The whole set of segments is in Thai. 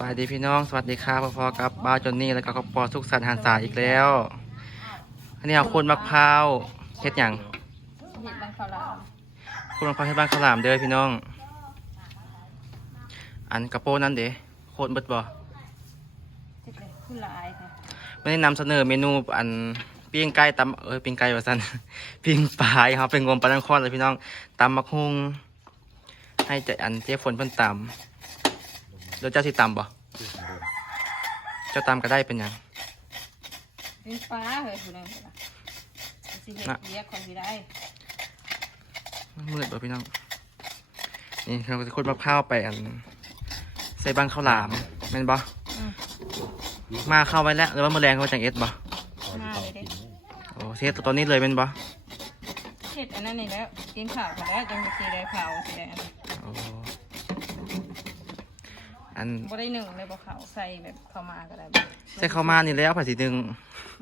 บายดีพี่น้องสวัสดีครับพอๆกับบ้าวจอนนี่แล้วก็ครอบครัวสุขสันต์หันษาอีกแล้วอันนี้เอาคุณมะพร้าวเฮ็ดหยังเห็ดบางข้าวหลามคุณมะพร้าวเฮ็ดบ้านข้าวหลามเด้อพี่น้อง อันกระโปรงนั่นเด้โคตรเบิดบ่เห็ดเลยคือหลายค่ะไม่ได้นำเสนอเมนูอันปิ้งไก่ตำเอ้ยปิ้งไก่ว่าซั่นปิ้งปลาครับเป็นงมปลาดังคอนเลยพี่น้องตำมักฮุงให้ใจอันเจ๊ฝนเพิ่นตำ แล้วเจ้าสิตำบ่เจ้าตำก็ได้เป็นหยังเป็นฟ้าเหรอคุณนั่นเหรอสิเห็ดน่ะเรียกคนที่ได้มืดบ่พี่น้อง นี่เราจะขุดมะพร้าวไปอัน ใส่บังข้าวหลามแม่นบ่อืมมาเข้าไว้แล้วหรือว่ามือแรงเขาจังเอ็ดบ่มาเลยเด้โอ้เทสตัวนี้เลยเป็นบ่เห็ดอันนั้นนี่แล้วกินข้าวมาแล้วจังสีได้ข้าวสีได้อันโอ้อันบ่ได้หนึ่งเลยบ่ข้าวใส่แบบข้าวมาก็ได้ใส่ข้าวมานี่แล้วผัดสีดึง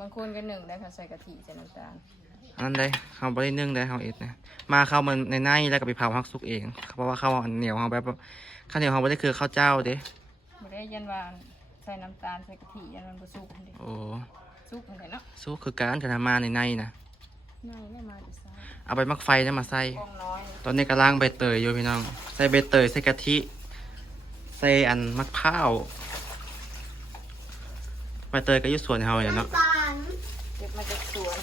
บางคนก็หนึ่งได้ค่ะใส่กะทิใส่น้ำตาลอันนั้นได้เขาบ่ได้นึ่งได้เขาเอ็ดนะมาเข้ามันในในแล้วก็ไปเผาฮักสุกเองเพราะว่าข้าวอันเหนียวเขาแบบข้าวเหนียวเขาไม่ได้คือข้าวเจ้าเด้บ่ได้ยันวานใส่น้ำตาลใส่กะทิยันมันบ่สุกอันเด้โอ้สุกอันเด้เนาะสุกคือการแต่ทำมาในในนะนี่ไม่มาดิซ่าเอาไปมักไฟแล้วมาใส่กองน้อยตอนนี้กำลังใบเตยอยู่พี่น้อง ใส่ใบเตยใส่กะทิ ใส่อันมะพร้าวใบเตยก็อยู่สวนเฮาอย่างเนาะเก็บมาจากสวน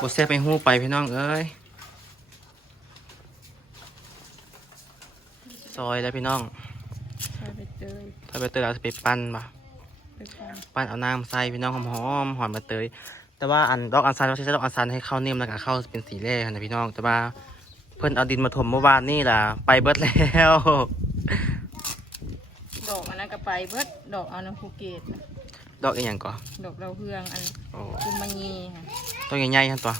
บดแซ่บไปหู้ไปพี่น้องเอ้ยซอยแล้วพี่น้องใส่ไปเตยถ้าใบเตยเราจะไปปั้นปะไปฟังปั้นเอาน้ำใส่พี่น้องหอมหอมๆหอมใบเตยแต่ว่าอันดอกอัญชันเราใช้ดอกอัญชันให้เข้านิ่มแล้วก็เข้าเป็นสีแรกนะพี่น้องแต่ว่าเพิ่นเอาดินมาถมเมื่อวานนี่ล่ะ ไปเบิดแล้ว ดอกอันนั้นก็ไปเบิดดอกเอาน้ำภูเก็ตดอกอีกอย่างก่อนดอกเราวเฮืองอันโอ้กุมมังีค่ะต้นใหญ่ๆทันตัว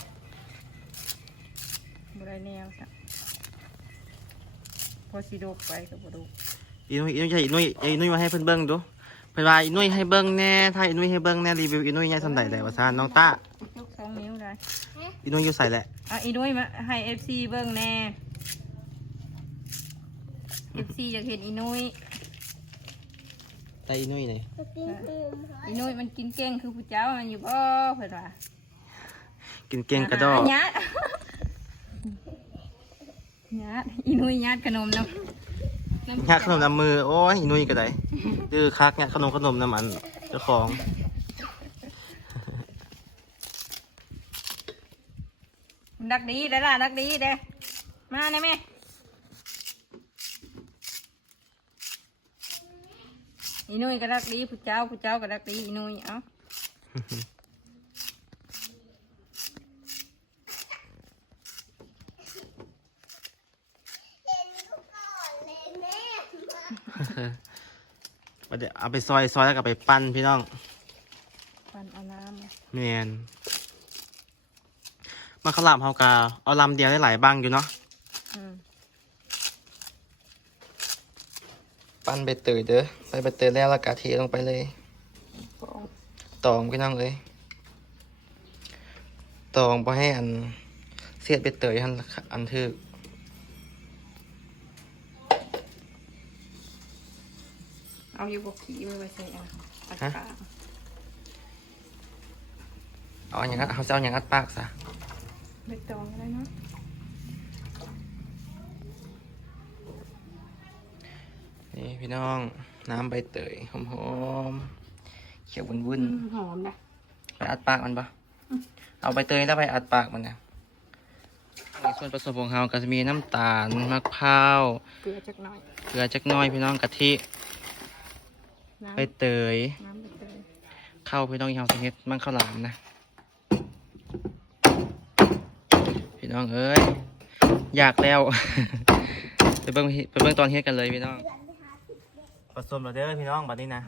บได้แนวจ้ะพอสิดกไปกับบดกอีนุ้ยอีนุ้ยอีนุ้ยอีนุ้ยมาให้เพิ่นเบิ่งดู เพิ่นว่าอีนุ้ยให้เบิ่งแน่ ถ้าอีนุ้ยให้เบิ่งแน่รีวิวอีนุ้ยใหญ่สันใดได้ว่าซ่าน้องตายกสองนิ้วได้ อีนุ้ยอยู่ใส่แหละอะอีนุ้ยมาให้เอฟซีเบิ้งแน่เอฟซีอยากเห็นอีนุ้ยแต่อีนุ้ยนี่อีนุ้ยมันกินเก่งคือผู้เจ้ามันอยู่บ่เพิ่นว่ากินเก่งกระดอกญาติญาติอีนุ้ยญาติขนมน้ำน้ำงัดขนมน้ำมือโอ้ยอีนุ้ยก็ได้ดื้อคักงัดขนมขนมน้ำมันเจ้าของ ดักดีได้อล่ะดักดีเด้อมาแน่แม่อีนุ้ยก็ดักดีผู้เจ้าผู้เจ้าก็ดักดีอีนุ้ยเอ้าว่าเดี๋ยวเอาไปซอยซอยแล้วก็ไปปั้นพี่น้อง ปันเอาน้ำมาแมน มาขาวหลามเฮากาเอาลำเดียวได้หลายบ้างอยู่เนาะอืมปั้นใบเตยเด้อใส่ใบเตยแล้วแล้วกะเทลงไปเลยปองตองพี่น้องเอ้ยตองพอให้อันเสียดใบเตยอันอันทึกเอาอยู่บกขี้ไม่ไว้ใส่อะอัดปากเอาอย่างนั้นเขาจะเอาอย่างนั้นปากซะ ใบตองอะไรเนาะนี่พี่น้องน้ำใบเตยหอมๆเขียววุ่นหอมนะๆไปอัดปากมันปะเอาใบเตยแล้วไปอัดปากมันนะในส่วนผสมของเราก็จะมีน้ำตาลมะพร้าวเกลือจักหน่อยเกลือจักหน้อยพี่น้องกะทิน้ำใบเตยน้ำใบเตยข้าวพี่น้องอยาวสังเฮ็ดมั่งข้าวหลามนะ พี่ น้องเอ้ยอยากแล้ว ไปเบิ่งไปเบิ่งตอนเฮ็ดกันเลยพี่น้องผสมแล้วเด้อพี่น้องบัดนี้นะ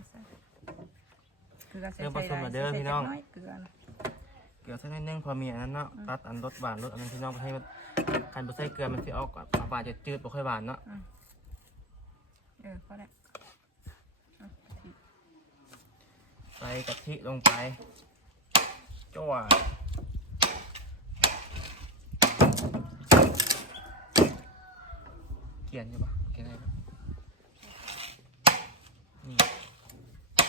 เกลือใส่เริ่มผสมแล้วเด้อใส่พี่น้องจักหยเกลือนะเกลือสักนิดนึงพอมีอันนั้นเนาะตัดอันรสหวานรสอันนั้นพี่น้องให้มันคันบ่ใส่เกลือมันสิออกแบบหวานจะจืดบ่ค่อยหวานเนาะเออพอแล้วใส่กะทิลงไปจ้ว ดเกลียนใช่ปะเกลียนอะไรปะ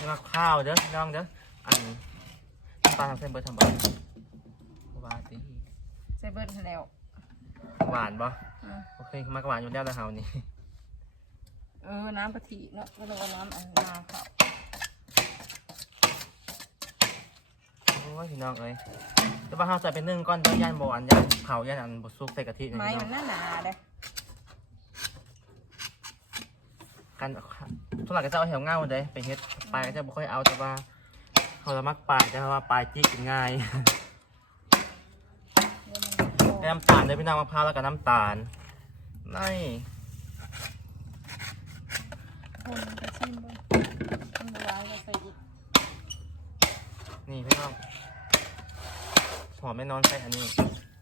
มาข้าวเด้อพี่น้องเด้ออันน้ำปลาทางเส้นเบิร์ดทางบ้านหวานสิใส่เบิร์ดแล้วหวานปะอืมโอเคมากหวานอยู่แล้วแต่เฮานี่เออ น้ำกะทิเนาะก็เลยเอาน้ำอันนาเขาโอ้ยพี่น้องเอ้ยแต่ว่าเฮาใส่เป็นนึ่งก้อนเด้อย่านบ่อันย่านเผาย่านอันบ่ซุกใส่กะทินี่ไม้พี่น้มัองนหนาหนาๆเลย กันทุกหลักก็จะเอาแถวเงาเด้ไปเฮ็ดปลายก็จะบ่ค่อยเอาแต่ว่าเขาละมักปลายแต่ว่าปลายจี้กินง่ายน้ำตาลด้วยพี่น้องมะพร้าวแล้วก็น้ำตาลนี่คนกระชิมบ้างมันร้ายก็ใส่อีกนี่พี่น้องหอมแม่นอนใส่อันนี้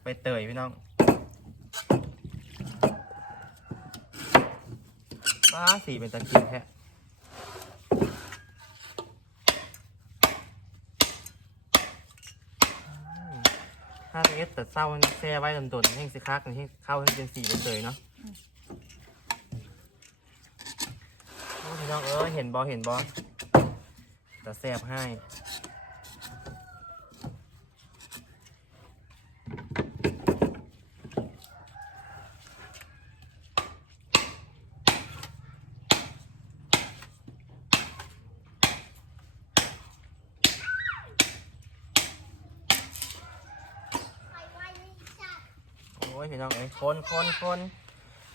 ไปเตยพี่น้องป้า สีเป็นตะกินแท้อืมถ้าเอสแต่เศร้าแช่ไว้ดนๆให้สิคักให้เข้าให้เป็นสีเป็นเตยเนาะโอ้พี่น้องเออเห็นบอเห็นบอแต่แซ่บให้ โอ้ยพี่น้องเอ้ย คนคนคน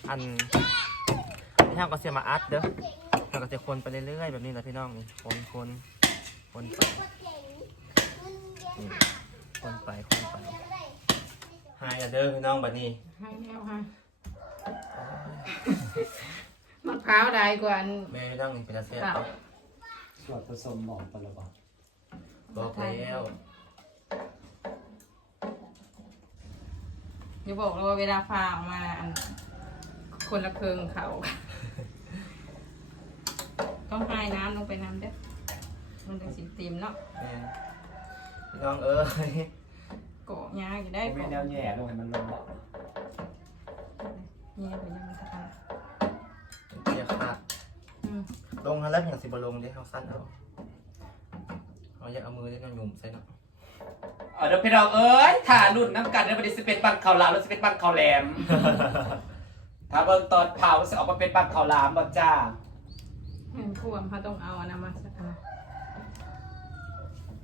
อันพี่น้องก็เสียมาอัดเด้อเราก็จะคนไปเรื่อยๆแบบนี้แหละพี่น้องนี่คนคนคนไปนี่คนไปคนไปหายแล้วเด้อพี่น้องบัดนี้ให้แล้วฮะมะพร้าวได้กว่าอันแม่พี่น้องนี่เป็นอาเซียนเปล่าส่วนผสมหมองตะละบาบอกแล้ว อย่าบอกเลยว่าเวลาฟาออกมาอันคนละเคืองเขา ต้องให้น้ำลงไปน้ำเด้อมันถึงสิเต็มเนาะแม่พี่น้องเอ้ยเกาะยาอยู่ได้ไม่เกาะแนวแย่ลงให้มันลงบ่เนี่ยไปยังมันทานเจียค่ะอืมลงฮะแล้วอย่างสิบลงเด้เขาสั้นเอาเอาอยากเอามือได้น้องหยุ่มใส่เนาะ เอาเดี๋ยวพี่น้องเอ้ยถ่ารุ่นน้ำกันเดี๋ยวมันจะเป็นปังข้าวหลามแล้วจะเป็นปังข้าวแหลม ถ้าเบิ่งตอนเผาจะออกมาเป็นปังข้าวหลามบ่จ้า เห็นควมเขาต้องเอาอันนั้นมาสักอัน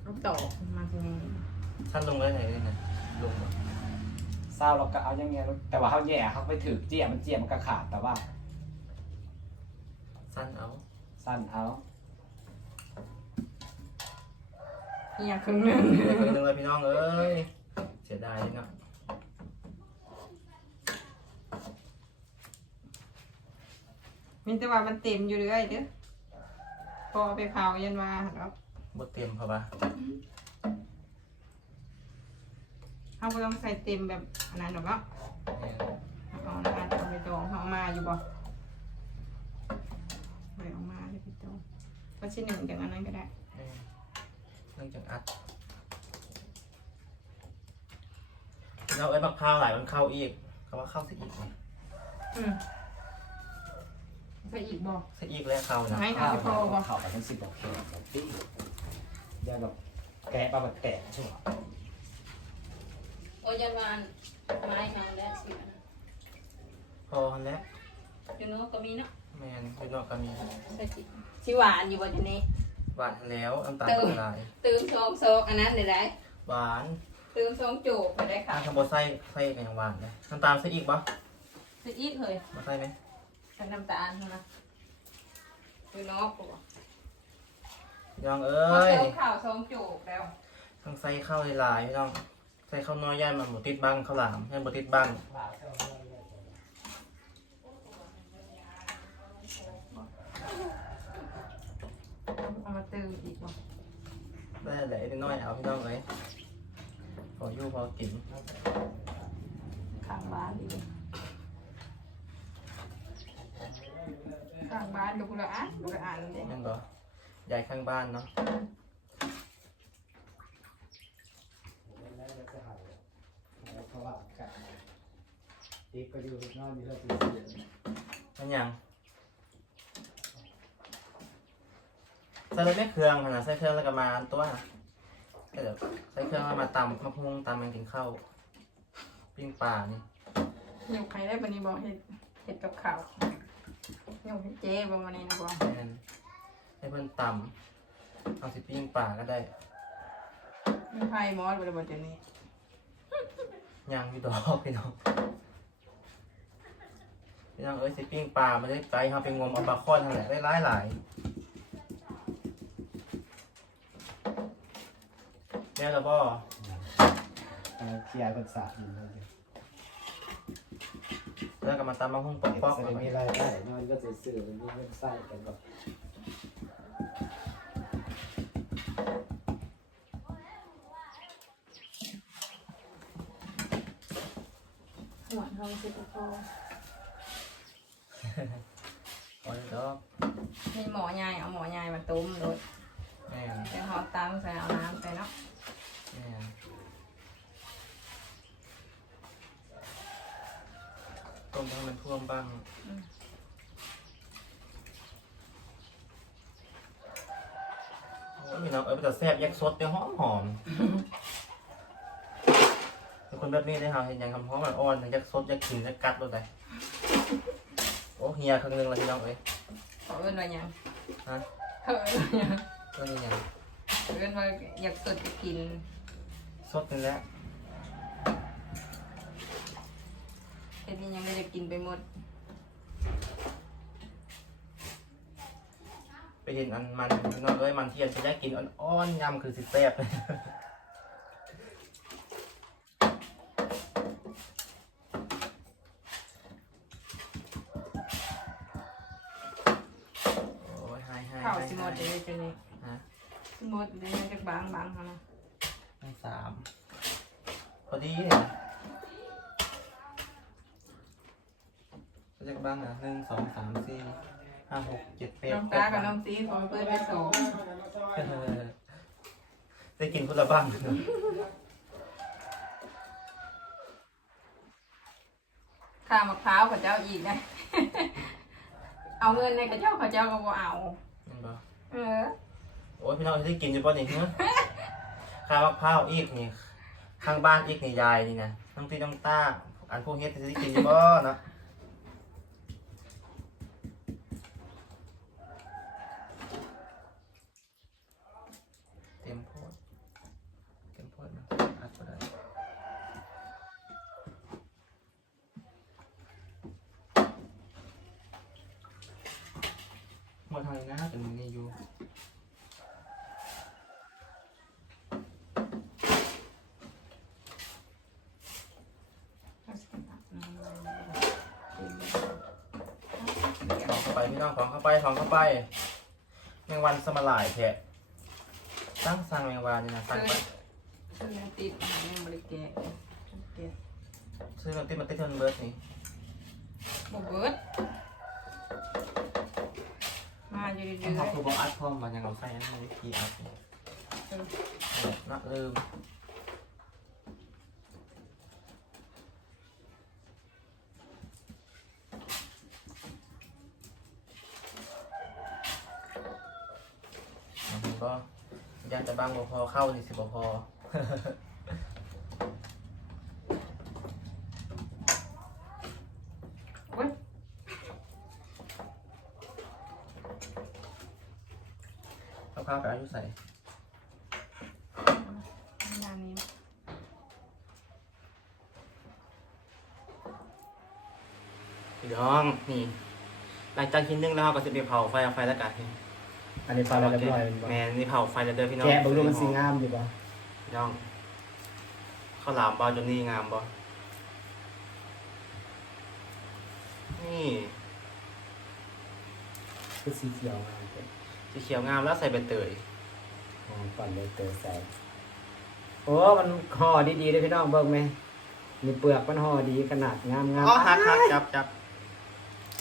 เอาตอกมาทีนี้สั้นลงได้ไหนได้ไหนลงบ่เศร้าเราก็เอาอย่างเงี้ยแต่ว่าเขาแย่เขาไปถือเจียมันเจียมันก็ขาดแต่ว่า สั้นเอาสั้นเอา อีกอย่างครึ่งหนึ่งเดี๋ยวครึ่งหนึงเลยพี่น้องเอ้ยเสียดายเนาะมีแต่ว่ามันเต็มอยู่เรื่อยเด้อพอเอาไปเผายันว่าแล้วบดเตรียมเพราะว่าเขาก็ต้องใส่เต็มแบบอันนั้นหรอกเนาะเนี่ยเอานะคะเอาไปดองเขาเอามาอยู่บ่ไปเอามาเลยพี่โตก็ชิ้นหนึ่งจากอันนั้นก็ได้เนี่ยเรื่องจังอัดพี่น้องเอ้ยมะพร้าวหลายมันเข้าอีกเขาว่าเข้าซะอีกนี่อืมใส่อีกบ่ซะอีกแล้วเข้านะให้ข้าค่ะวพี่โตบ่ข้าวไปทั้งสิบกว่าเคแบบนี้เดี๋ยวแบบแกะปลาแบบแกะช่วงโอ้ยันวานไม้มาแล้วสิพอแล้วเดี๋ยวนู้นก็มีเนาะแมนพี่น้องก็มีใส่สิสิหวานอยู่บ่จันนี้ หวานแล้วน้ำตาลเติม ละลายตื่นซองซองอันนั้นได้ได้หวานตื่นซองโจกไปได้ค่ะถ้าทำบดไส้ไส้กันยังหวานเลยน้ำตาลใส่อีกปะใส่อีกเลยมาใส่ไหมใส่น้ำตาลเท่านะคือนอกตัวพี่น้องเอ้เขายเติมข่าวซองโจกแล้วทั้งไส้ข้าวหลายๆพี่น้องไส้ข้าวน้อยย่านมันบดติดบ้างข้าวหลามย่านบดติดบ้าง เอามาเติมอีกบ่ได้แหละนิดน้อยเอาพี่น้องเลยพออยู่พอกินข้างบ้านดีข้างบ้านดูละอะดูละอ่านเลยนั่นบ่ยายข้างบ้านเนาะเพราะว่ากัดอีกก็อยู่นอนอยู่แล้วสินั่นยัง ใส่เลยไม่เครื่องขนาดใส่เครื่องแล้วก็มาตัวก็เดี๋ยวใส่เครื่องแล้วมาตำมะพร้งตำมันกินข้าวปิ้งปลานี่ยกใครได้บันนี้บอกเห็ดเห็ดกับข้าวยกให้เจ๊ประมาณนี้นะบอกแทนให้เพิ่นตำเอาสิปิ้งปลาก็ได้มีไพ่มอสบริบทเดี๋ยวนี้ย่างพี่ดอกพี่น้องพี่น้องเอ้ยสิปิ้งปลามันได้ใจเขาไปงมเอาปลาข้อนทั้งหลายได้หลายหลาย แล้วเราบ่เคลียร์คนสาอยู่เลยแล้วก็มาตำมะฮุ่งป๊อกเห็นป๊อกจะได้มีรายได้นอนก็ซื่อๆมันมีเงินใส่กันแบบหัวทองสิบพอโอ้ยดอกมีหมอใหญ่เอาหมอใหญ่มาต้มรสแม่นเป็นหอมตามใส่เอาน้ำไปเนาะ แม่นต้มให้มันท่วมบ้างโอ้ยพี่น้องเอ้ยมันจะแซ่บยักษ์สดยังหอมหอมเป็นคนแบบนี้ได้ค่ะเห็นอย่างคำพ้องมันอ่อนยักษ์สดยักษ์ขิงยักษ์กัดเลยได้โอ้เฮียครั้งหนึงแล้วพี่น้องเอ้ยขอเอิ้นว่าหยังฮะเขาเอิ้นว่าหยังก็นี่ไงเขาเอิ้นว่าอยากสดจะกิน สดนี่แหละแต่นี่ยังไม่ได้กินไปหมด ไปเห็นอันมันพี่น้องเอ้ยมันเทียนจะได้กินอ่อนๆยำคือสิแซ่บโอ้ยหายหายข้าวหายสิหมดเลยจนนี้ฮะ สิหมดเลยมันจะบางบางเขานะให้ สามพอดีเนี่ยก็จะบ้างนะหนึ่งสองสามสี่ห้าหกเจ็ดแปดน้องตากับน้องซีผมเปิดไปสองเออได้กินคนละบ้างข้ามะพร้าวเขาเจ้าอีกนะ เอาเงินในกระเจ้าเขาเจ้าก็บ่เอา เห็นปะเออ โอ้ยพี่น้องจะได้กินอยู่ป่ะนี่เนอะ ข้าวมะพร้าวอีกนี่ข้างบ้านอีกนี่ยายนี่นะน้องตีน้องต้า อันพวกเฮ็ดจะได้กินยู่บ่เนาะเต็มโพดเต็มโพดนะอัดก็ได้มดทางนี้นะเป็นนี่อยู่ ของเข้าไปพี่น้องของเข้า ไปของเข้าไป แมงวันสมาลายแทะตั้งสร้างแมงวันนี่นะตั้งไปซึ่งยังติดอาหารยังบริแกะแกะซื้อมันติดมันติดเทิร์นเบิร์ดนี่บ่เบิดมาอยู่ดีเขาคือบอกอัดพร้อมมันยังเอาใส่นั่นไม่ได้กีอัดนี่ๆเออเนี่ยน่าลืม มันก็ยังจะบางบ่พอเข้านี่สิบ่พอเว้ยเอาข้าวไปอายุใส่งานนี้พี่น้องนี่หลังจากกินนึ่งแล้วเราก็จะไปเผาไฟเอาไฟแล้วกัน อันนี้ฟังแล้วเรียบร้อยเป็นบ่แมนนี่เผาไฟแล้วเด้อพี่น้องแกะเบางรูมันสีงามอยู่ป่ะพี่น้องข้าวหลามบอลจนนี่งามบอนี่คือสีเขียวงามเป็นสีเขียวงามแล้วใส่ใบเตยหอมก่อนเลยเตยใส่โอ้มันห่อดีๆเลยพี่น้องเบิ่งไหมมีเปลือกมันห่อดีขนาดงามงามอ๋อฮักฮักจับจับ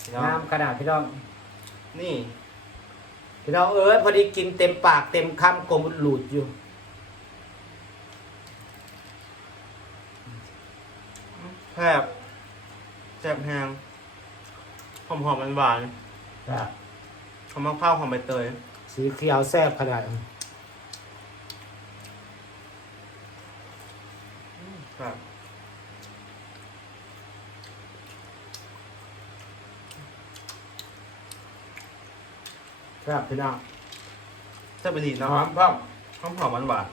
พี่น้องงามขนาดพี่น้องนี่ พี่น้องเอ้ยพอดีกินเต็มปากเต็มคำกลมหลุดอยู่แซ่บแซ่บแห้งหอมหอมมันหวานครับหอมมะพร้าวหอมใบเตย สีเขียวแซ่บขนาดครับ ครับพี่น้องแซ่บไปดีหเนาะอมพร้อมหอมหอมหวานหวาน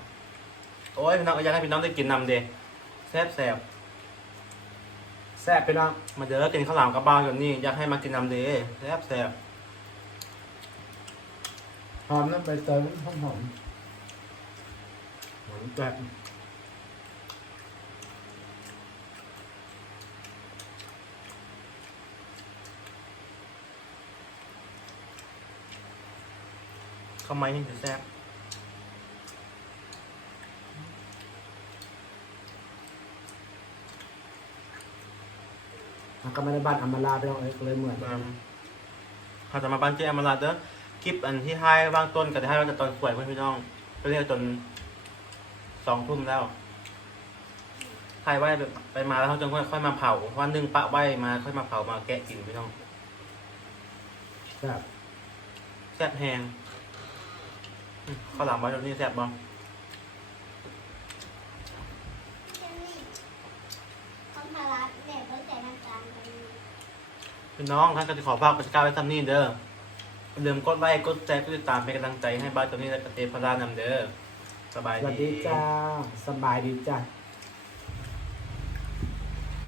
ๆโอ้ยพี่น้องอยากให้พี่น้องได้กินนำเดแซ่บแซ่บแซ่บพี่น้องมาเจอกินข้าวหลามกับบ้านกันนี่อยากให้มากินนำเดแซ่บแซ่บหอมน้ำใบเตยมันหอมหอมหอมแบบ ข้าวไม้นี่จะแซ่บมันก็ไม่ได้บ้านอำมาลาพี่น้องเอ้ยก็เลยเหมือนอืมเขาจะมาบ้านเจ๊อมราเด้อคลิปอันที่ให้บางต้นกับที่ให้เราจะตอนสวยเพื่อนพี่น้องก็เรียกจนสองทุ่มแล้วใครไหวไปมาแล้วเขาจะค่อยๆมาเผาวันหนึ่งปะไหวมาค่อยมาเผามาแกะกินพี่น้อง ครับ แซ่บแหงอืม ข้าวหลามไว้ตรงนี้แซ่บบ้างต้องพาราเด็กก็ใส่น้ำตาลกันพี่น้องท่านก็จะขอฝากกิจการไว้ทำนี่เด้ออย่าลืมกดไลค์กดแชร์กดติดตามเป็นกำลังใจให้บ้านตัวนี้และกระเตพารานำเด้อสบายสวัสดีดีจ้าสบายดีจ้า